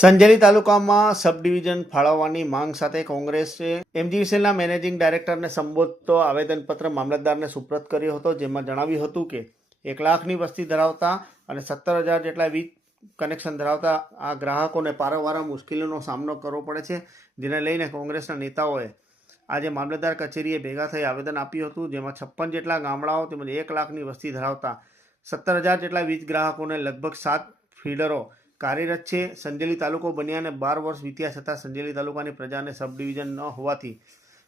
સંજેલી તાલુકામાં સબ ડિવિઝન ફાળવવાની માંગ સાથે કોંગ્રેસે એમજીવીસીએલના મેનેજિંગ ડાયરેક્ટરને સંબોધતો આવેદનપત્ર મામલતદારને સુપ્રત કર્યો હતો, જેમાં જણાવ્યું હતું કે 1 લાખની વસ્તી ધરાવતા અને 17,000 જેટલા વીજ કનેક્શન ધરાવતા આ ગ્રાહકોને પારંવાર મુશ્કેલીનો સામનો કરવો પડે છે, જેને લઈને કોંગ્રેસના નેતાઓએ આજે મામલતદાર કચેરીએ ભેગા થઈ આવેદન આપ્યું હતું, જેમાં 56 જેટલા ગામડાઓ તેમજ 1 લાખની વસ્તી ધરાવતા 17,000 જેટલા વીજ ગ્રાહકોને લગભગ 7 ફીડરો કાર્યરત છે। સંજેલી તાલુકો બન્યાને 12 વર્ષ વીત્યા છતાં સંજેલી તાલુકાની પ્રજાને સબ ડિવિઝન ન હોવાથી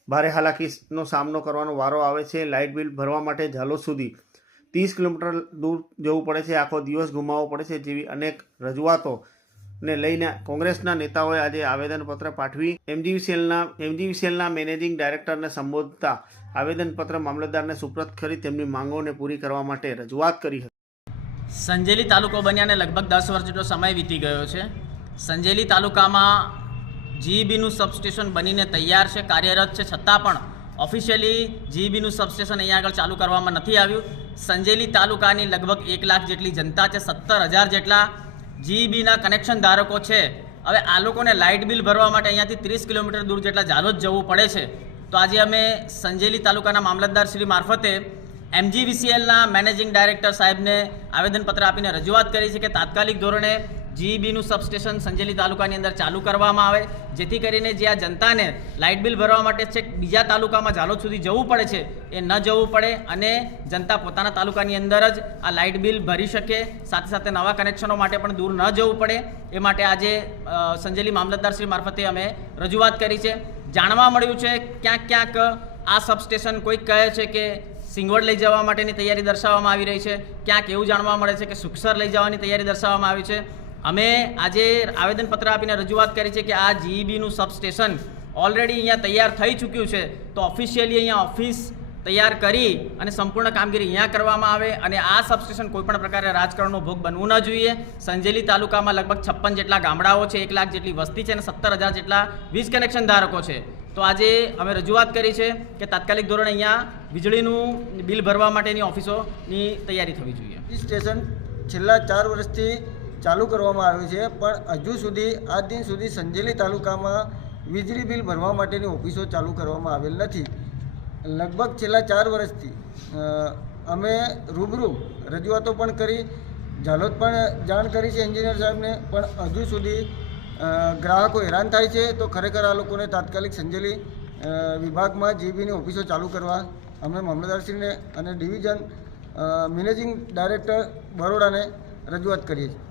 ભારે હાલાકીનો સામનો કરવાનો વારો આવે છે। લાઇટ બિલ ભરવા માટે ઝાલોદ સુધી 30 કિલોમીટર દૂર જવું પડે છે, આખો દિવસ ગુમાવવો પડે છે જેવી અનેક રજૂઆતોને લઈને કોંગ્રેસના નેતાઓએ આજે આવેદનપત્ર પાઠવી એમજીવીસીએલના મેનેજિંગ ડાયરેક્ટરને સંબોધતા આવેદનપત્ર મામલતદારને સુપ્રત કરી તેમની માંગોને પૂરી કરવા માટે રજૂઆત કરી હતી। સંજેલી તાલુકો બન્યાને લગભગ 10 વર્ષ જેટલો સમય વીતી ગયો છે। સંજેલી તાલુકામાં જીઈબીનું સબસ્ટેશન બનીને તૈયાર છે, કાર્યરત છે, છતાં પણ ઓફિશિયલી જીઈબીનું સબસ્ટેશન અહીંયા આગળ ચાલુ કરવામાં નથી આવ્યું। સંજેલી તાલુકાની લગભગ 1 લાખ જેટલી જનતા છે, 17,000 જેટલા જીઈબીના કનેક્શન ધારકો છે। હવે આ લોકોને લાઇટ બિલ ભરવા માટે અહીંયાથી 30 કિલોમીટર દૂર જેટલા ઝાલોદ જવું પડે છે। તો આજે અમે સંજેલી તાલુકાના મામલતદાર શ્રી મારફતે એમજીવીસીએલના મેનેજિંગ ડાયરેક્ટર સાહેબને આવેદનપત્ર આપીને રજૂઆત કરી છે કે તાત્કાલિક ધોરણે જીઈબીનું સબસ્ટેશન સંજેલી તાલુકાની અંદર ચાલુ કરવામાં આવે, જેથી કરીને જે આ જનતાને લાઇટ બિલ ભરવા માટે છે બીજા તાલુકામાં ઝાલોદ સુધી જવું પડે છે એ ન જવું પડે અને જનતા પોતાના તાલુકાની અંદર જ આ લાઇટ બિલ ભરી શકે, સાથે સાથે નવા કનેક્શનો માટે પણ દૂર ન જવું પડે એ માટે આજે સંજેલી મામલતદાર શ્રી મારફતે અમે રજૂઆત કરી છે। જાણવા મળ્યું છે ક્યાંક આ સબસ્ટેશન કોઈક કહે છે કે સિંગવડ લઈ જવા માટેની તૈયારી દર્શાવવામાં આવી રહી છે, ક્યાંક એવું જાણવા મળે છે કે સુખસર લઈ જવાની તૈયારી દર્શાવવામાં આવી છે। અમે આજે આવેદનપત્ર આપીને રજૂઆત કરી છે કે આ જીઈબીનું સબસ્ટેશન ઓલરેડી અહીંયા તૈયાર થઈ ચૂક્યું છે, તો ઓફિશિયલી અહીંયા ઓફિસ તૈયાર કરી અને સંપૂર્ણ કામગીરી અહીંયા કરવામાં આવે અને આ સબસ્ટેશન કોઈપણ પ્રકારે રાજકારણનો ભોગ બનવું ન જોઈએ। સંજેલી તાલુકામાં લગભગ 56 જેટલા ગામડાઓ છે, 1 લાખ જેટલી વસ્તી છે અને 17,000 જેટલા વીજ કનેક્શન ધારકો છે। તો આજે અમે રજૂઆત કરી છે કે તાત્કાલિક ધોરણે અહીંયા વીજળીનું બિલ ભરવા માટેની ઓફિસોની તૈયારી થવી જોઈએ। સ્ટેશન છેલ્લા 4 વર્ષથી ચાલુ કરવામાં આવ્યું છે, પણ હજુ સુધી આજ દિન સુધી સંજેલી તાલુકામાં વીજળી બિલ ભરવા માટેની ઓફિસો ચાલુ કરવામાં આવેલ નથી। લગભગ છેલ્લા 4 વર્ષથી અમે રૂબરૂ રજૂઆતો પણ કરી, ઝાલોદ પણ જાણ કરી છે એન્જિનિયર સાહેબને, પણ હજુ સુધી ગ્રાહકો હેરાન થાય છે। તો ખરેખર આ લોકોને તાત્કાલિક સંજેલી વિભાગમાં જીઈબીની ઓફિસો ચાલુ કરવા અમે મામલતદારશ્રીને અને ડિવિઝન મેનેજિંગ ડાયરેક્ટર બરોડાને રજૂઆત કરીએ છીએ।